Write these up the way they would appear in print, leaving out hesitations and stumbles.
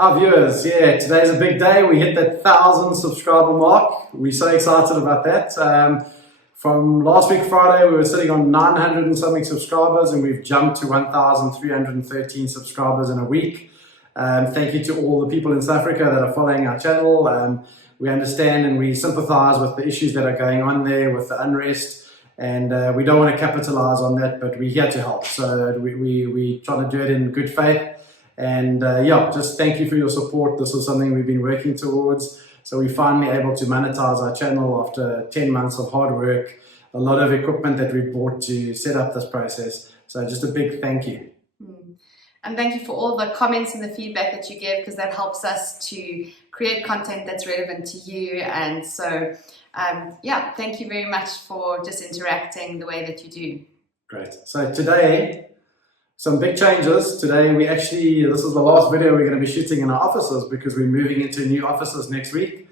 Our viewers, today's a big day. We hit that 1,000 subscriber mark. We're so excited about that. From last week Friday, we were sitting on 900 and something subscribers, and we've jumped to 1,313 subscribers in a week. Thank you to all the people in South Africa that are following our channel. We understand and we sympathize with the issues that are going on there with the unrest, and we don't want to capitalize on that, but we're here to help. So we try to do it in good faith. And just thank you for your support. This was something we've been working towards. So we're finally able to monetize our channel after 10 months of hard work, a lot of equipment that we bought to set up this process. So just a big thank you. And thank you for all the comments and the feedback that you give, because that helps us to create content that's relevant to you. And so, thank you very much for just interacting the way that you do. Great. So today, some big changes. Today this is the last video we're going to be shooting in our offices because we're moving into new offices next week.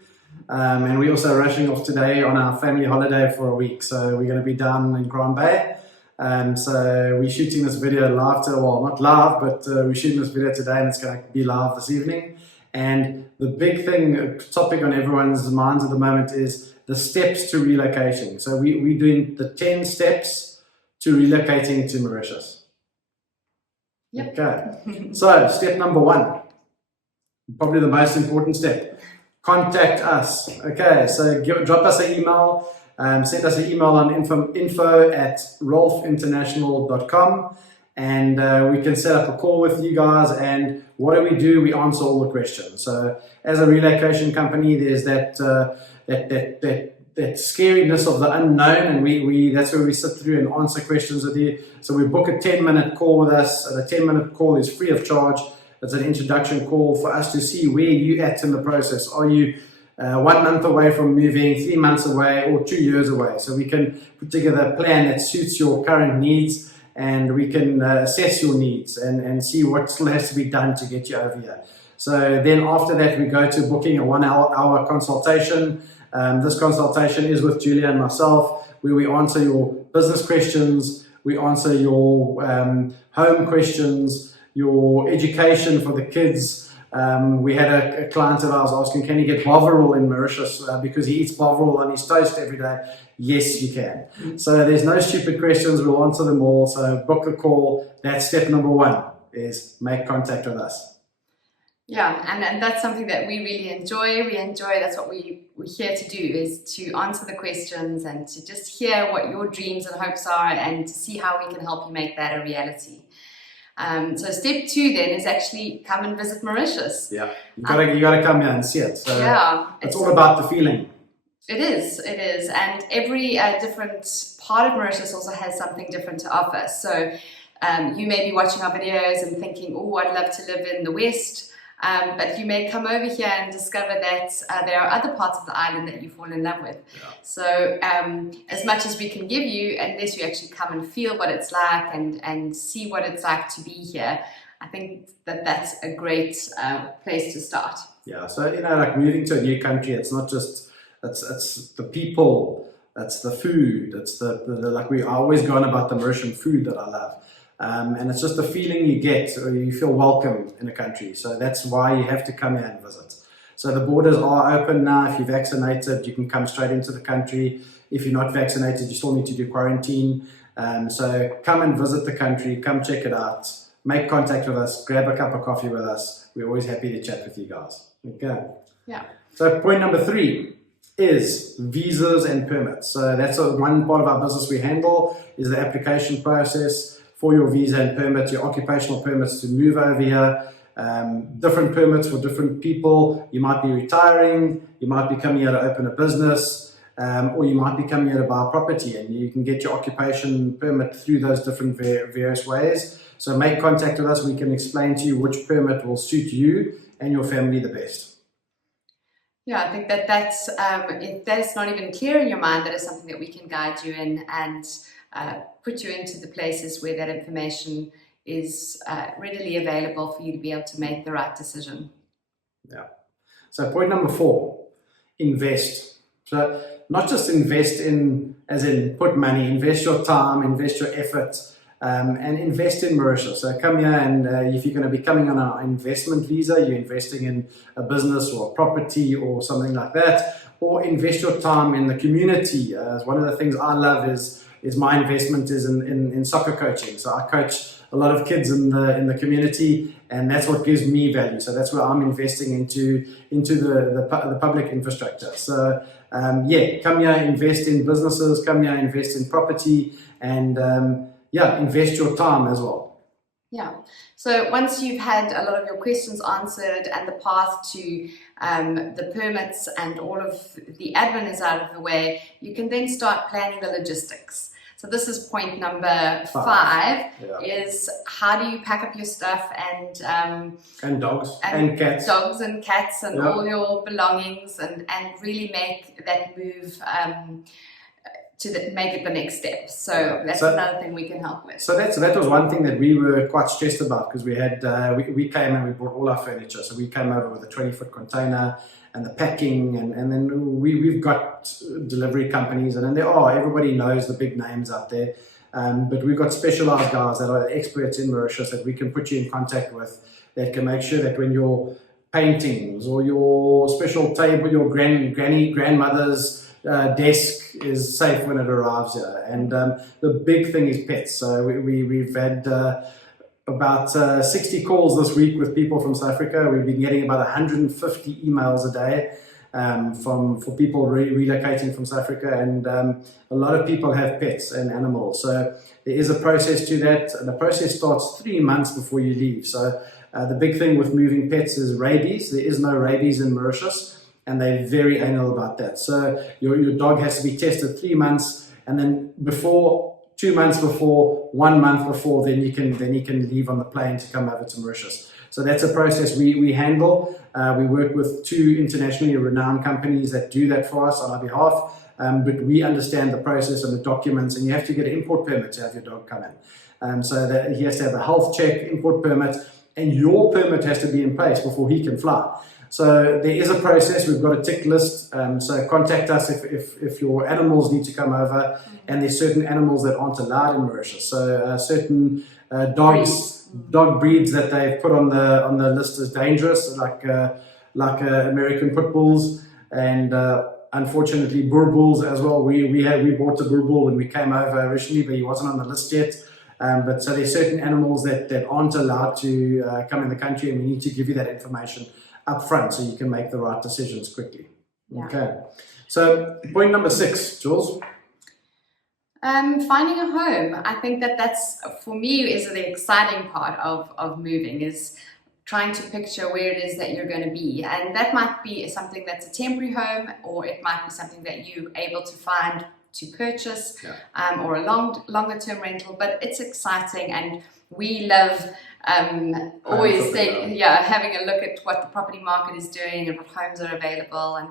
And we're also rushing off today on our family holiday for a week. So we're going to be down in Grand Bay. So we're shooting this video live, not live, but we're shooting this video today and it's going to be live this evening. And the big topic on everyone's minds at the moment is the steps to relocating. So we're doing the 10 steps to relocating to Mauritius. Yep. Okay, so step number 1, probably the most important step, contact us. Okay, so drop us an email, send us an email on info@rolfinternational.com, and we can set up a call with you guys. And what do? We answer all the questions. So as a relocation company, there's that scariness of the unknown, and that's where we sit through and answer questions with you. So we book a 10-minute call with us, and a 10-minute call is free of charge. It's an introduction call for us to see where you're at in the process. Are you 1 month away from moving, 3 months away, or 2 years away? So we can put together a plan that suits your current needs, and we can assess your needs and see what still has to be done to get you over here. So then after that, we go to booking a 1-hour consultation. This consultation is with Julia and myself, where we answer your business questions, we answer your home questions, your education for the kids. We had a client of ours asking, can you get bovril in Mauritius because he eats bovril on his toast every day? Yes, you can. So there's no stupid questions, we'll answer them all. So book a call. That's step number 1, is make contact with us. Yeah, and that's something that we really enjoy. That's what we're here to do, is to answer the questions and to just hear what your dreams and hopes are and to see how we can help you make that a reality. So step 2 then is actually come and visit Mauritius. Yeah, you gotta come here and see it. So it's all about the feeling. It is, and every different part of Mauritius also has something different to offer. So you may be watching our videos and thinking, oh, I'd love to live in the West. But you may come over here and discover that there are other parts of the island that you fall in love with. Yeah. So as much as we can give you, unless you actually come and feel what it's like and see what it's like to be here, I think that's a great place to start. Yeah, so like moving to a new country, it's not just, it's the people, it's the food, it's I always go on about the Mauritian food that I love. And it's just the feeling you get, or you feel welcome in a country. So that's why you have to come here and visit. So the borders are open now. If you're vaccinated, you can come straight into the country. If you're not vaccinated, you still need to do quarantine. So come and visit the country, come check it out, make contact with us, grab a cup of coffee with us. We're always happy to chat with you guys. Okay. Yeah. So point number 3 is visas and permits. So that's one part of our business we handle, is the application process for your visa and permit, your occupational permits to move over here, different permits for different people. You might be retiring, you might be coming here to open a business, or you might be coming here to buy a property, and you can get your occupation permit through those different various ways. So make contact with us, we can explain to you which permit will suit you and your family the best. Yeah, I think that's if that's not even clear in your mind, that is something that we can guide you in and put you into the places where that information is readily available for you to be able to make the right decision. Yeah. So point number 4, invest. So not just invest in, as in put money, invest your time, invest your effort, and invest in Mauritius. So come here, and if you're going to be coming on an investment visa, you're investing in a business or a property or something like that, or invest your time in the community. One of the things I love is my investment is in soccer coaching. So I coach a lot of kids in the community, and that's what gives me value. So that's where I'm investing into the public infrastructure. So yeah, come here, invest in businesses, come here, invest in property, and yeah, invest your time as well. Yeah. So once you've had a lot of your questions answered and the path to the permits and all of the admin is out of the way, you can then start planning the logistics. So this is point number 5, is how do you pack up your stuff and dogs and cats and all your belongings and really make that move make it the next step. So that's another thing we can help with. So that was one thing that we were quite stressed about, because we had we came and we brought all our furniture. So we came over with a 20-foot container and the packing, and then we've got delivery companies, and then everybody knows the big names out there, but we've got specialized guys that are experts in Mauritius that we can put you in contact with, that can make sure that when your paintings or your special table, your grandmother's desk is safe when it arrives here. And the big thing is pets. So we've had about 60 calls this week with people from South Africa. We've been getting about 150 emails a day for people relocating from South Africa, and a lot of people have pets and animals. So there is a process to that. The process starts 3 months before you leave. So the big thing with moving pets is rabies. There is no rabies in Mauritius, and they're very anal about that. So your dog has to be tested 3 months, and then 2 months before, 1 month before, then you can leave on the plane to come over to Mauritius. So that's a process we handle. We work with 2 internationally renowned companies that do that for us on our behalf, but we understand the process and the documents, and you have to get an import permit to have your dog come in. So that he has to have a health check, import permit, and your permit has to be in place before he can fly. So there is a process. We've got a tick list. So contact us if your animals need to come over, and there's certain animals that aren't allowed in Mauritius. So certain dog breeds that they've put on the list as dangerous, like American pit bulls, and unfortunately Boer bulls as well. We bought a Boer bull when we came over originally, but he wasn't on the list yet. But so there's certain animals that aren't allowed to come in the country, and we need to give you that information up front so you can make the right decisions quickly. Yeah. Okay. So point number 6, Jules. Finding a home. I think that's, for me, is the exciting part of moving, is trying to picture where it is that you're going to be. And that might be something that's a temporary home, or it might be something that you're able to find to purchase, or a longer term rental. But it's exciting, and we love always having a look at what the property market is doing and what homes are available,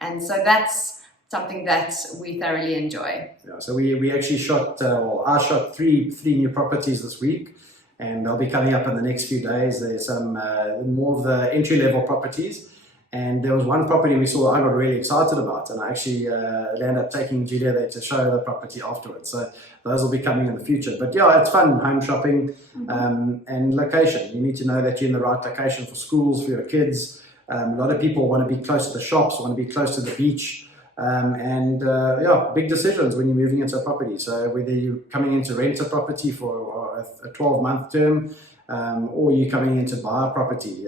and so that's something that we thoroughly enjoy. Yeah, so we actually shot, I shot three new properties this week, and they'll be coming up in the next few days. There's some more of the entry-level properties, and there was one property we saw I got really excited about, and I actually ended up taking Julia there to show the property afterwards. So those will be coming in the future. But yeah, it's fun, home shopping, and location. You need to know that you're in the right location for schools, for your kids. A lot of people want to be close to the shops, want to be close to the beach. Big decisions when you're moving into a property. So whether you're coming in to rent a property for a 12-month term, or you're coming in to buy a property,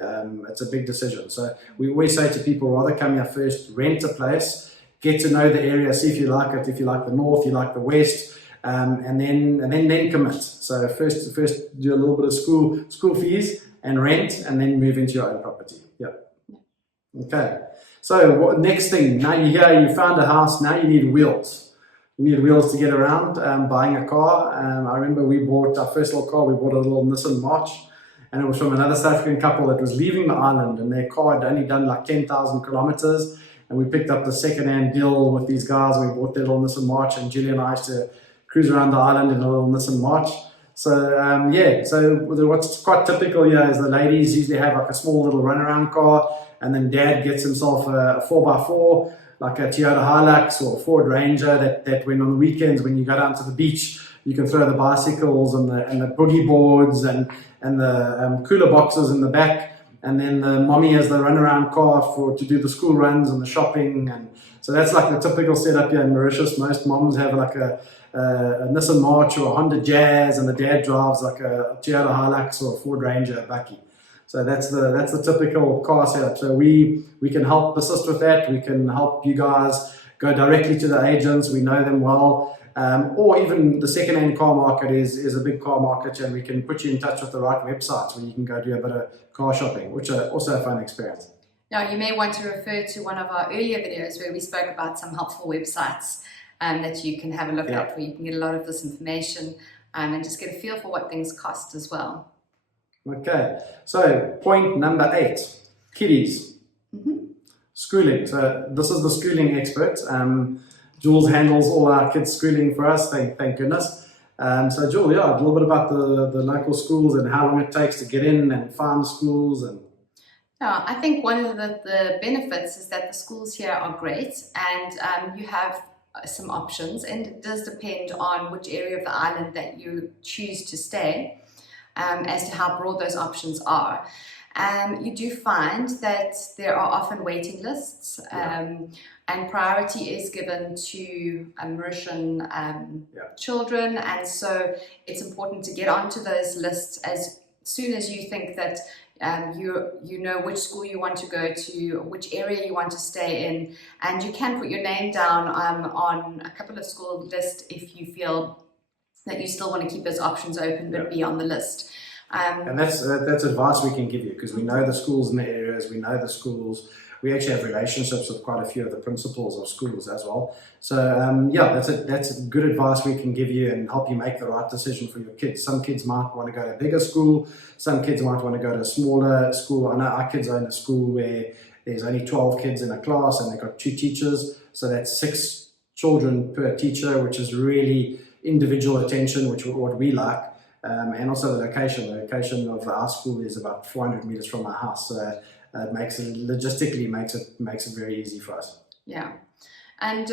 it's a big decision. So we always say to people, rather come here first, rent a place, get to know the area, see if you like it, if you like the north, you like the west, and then commit. So first do a little bit of school fees and rent, and then move into your own property. Yeah. Okay. So next thing, now you're here, you found a house, now you need wheels. You need wheels to get around. Buying a car, I remember we bought our first little car, we bought a little Nissan March, and it was from another South African couple that was leaving the island, and their car had only done like 10,000 kilometers, and we picked up the second-hand deal with these guys. We bought their little Nissan March, and Julia and I used to cruise around the island in a little Nissan March. So so what's quite typical here is the ladies usually have like a small little runaround car, and then dad gets himself a 4x4, like a Toyota Hilux or a Ford Ranger, that when on the weekends when you go down to the beach, You can throw the bicycles and the boogie boards and the cooler boxes in the back, and then the mommy has the runaround car to do the school runs and the shopping. And so that's like the typical setup here in Mauritius. Most moms have like a Nissan March or a Honda Jazz, and the dad drives like a Toyota Hilux or a Ford Ranger, a Bucky. So that's the typical car setup. So we can help assist with that. We can help you guys go directly to the agents. We know them well. Or even the second-hand car market is a big car market, and we can put you in touch with the right websites where you can go do a bit of car shopping, which are also a fun experience. Now, you may want to refer to one of our earlier videos where we spoke about some helpful websites that you can have a look at, where you can get a lot of this information and just get a feel for what things cost as well. Okay, so point number 8, kiddies. Schooling. So this is the schooling expert. Jules handles all our kids' schooling for us, thank goodness. So Jules, a little bit about the local schools and how long it takes to get in and find schools. And yeah, I think one of the benefits is that the schools here are great, and you have some options, and it does depend on which area of the island that you choose to stay as to how broad those options are. You do find that there are often waiting lists, and priority is given to Mauritian children, and so it's important to get onto those lists as soon as you think that you know which school you want to go to, which area you want to stay in, and you can put your name down on a couple of school lists if you feel that you still want to keep those options open but be on the list. And that's advice we can give you, because we know the schools in the areas, we know the schools. We actually have relationships with quite a few of the principals of schools as well. So that's good advice we can give you and help you make the right decision for your kids. Some kids might want to go to a bigger school. Some kids might want to go to a smaller school. I know our kids are in a school where there's only 12 kids in a class and they've got 2 teachers. So that's 6 children per teacher, which is really individual attention, which is what we like. And also the location of our school is about 400 meters from our house. So logistically makes it very easy for us. Yeah. And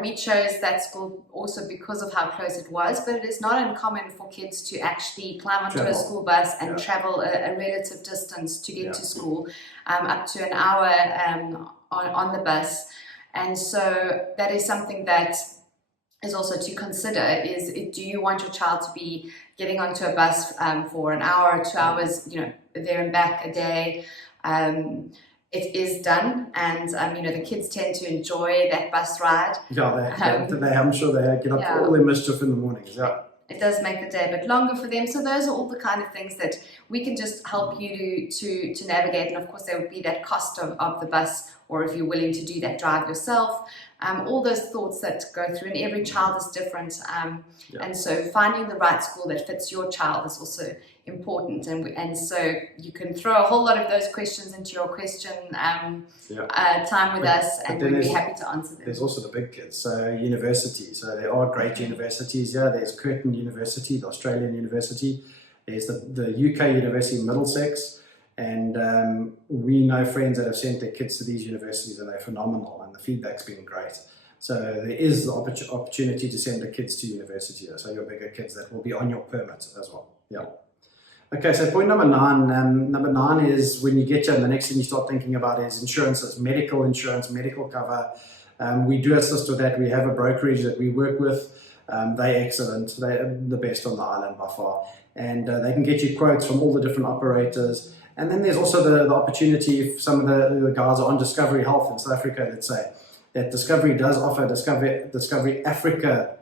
we chose that school also because of how close it was, but it is not uncommon for kids to actually climb onto a school bus and travel a relative distance to get to school, up to an hour on the bus. And so that is something that is also to consider, is do you want your child to be getting onto a bus for an hour or 2 hours, there and back a day? It is done, and the kids tend to enjoy that bus ride. I'm sure they get up for all their mischief in the mornings. It does make the day a bit longer for them. So those are all the kind of things that we can just help you to navigate. And of course, there would be that cost of the bus, or if you're willing to do that drive yourself. All those thoughts that go through, and every child is different. And so finding the right school that fits your child is also important. And so you can throw a whole lot of those questions into your question time with us, and we'd be happy to answer them. There's also the big kids, so university. So there are great universities here. There's Curtin University, the Australian university. There's the UK University in Middlesex. And we know friends that have sent their kids to these universities, and they're phenomenal, and the feedback's been great. So there is the opportunity to send the kids to university, so your bigger kids that will be on your permit as well. Okay, so point number 9. Number 9 is when you get here, and the next thing you start thinking about is insurances, medical insurance, medical cover. We do assist with that. We have a brokerage that we work with. They're excellent. They're the best on the island by far. And they can get you quotes from all the different operators. And then there's also the opportunity, if some of the guys are on Discovery Health in South Africa, let's say, that Discovery does offer Discovery Africa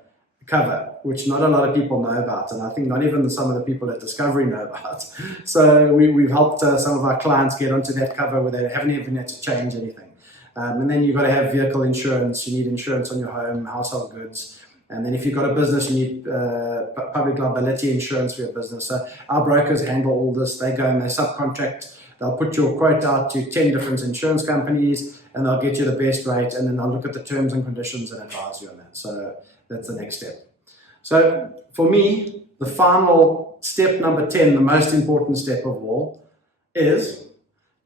cover, which not a lot of people know about, and I think not even some of the people at Discovery know about. So we've helped some of our clients get onto that cover where they haven't even had to change anything. And then you've got to have vehicle insurance. You need insurance on your home, household goods. And then if you've got a business, you need public liability insurance for your business. So our brokers handle all this. They go and they subcontract. They'll put your quote out to 10 different insurance companies, and they'll get you the best rate, and then they'll look at the terms and conditions and advise you on that. So that's the next step. So for me, the final step, number 10, the most important step of all, is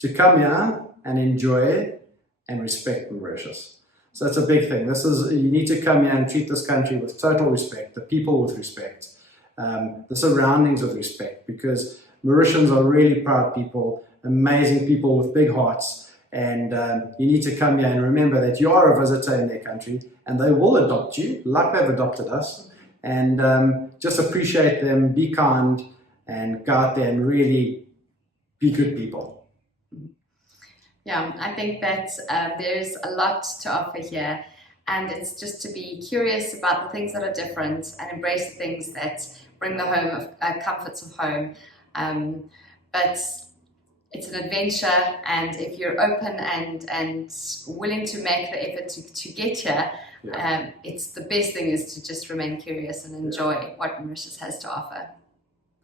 to come here and enjoy and respect Mauritius. So that's a big thing. You need to come here and treat this country with total respect, the people with respect, the surroundings with respect, because Mauritians are really proud people, amazing people with big hearts, and you need to come here and remember that you are a visitor in their country, and they will adopt you, like they've adopted us, and just appreciate them, be kind, and go out there and really be good people. Yeah, I think that there's a lot to offer here, and it's just to be curious about the things that are different and embrace the things that bring the comforts of home. But it's an adventure, and if you're open and willing to make the effort to get here, it's the best thing is to just remain curious and enjoy what Mauritius has to offer.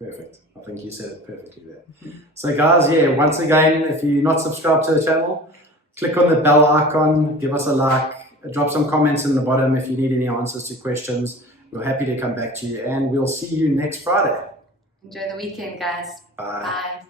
Perfect. I think you said it perfectly there. So guys, once again, if you're not subscribed to the channel, click on the bell icon, give us a like, drop some comments in the bottom if you need any answers to questions. We're happy to come back to you, and we'll see you next Friday. Enjoy the weekend, guys. Bye. Bye.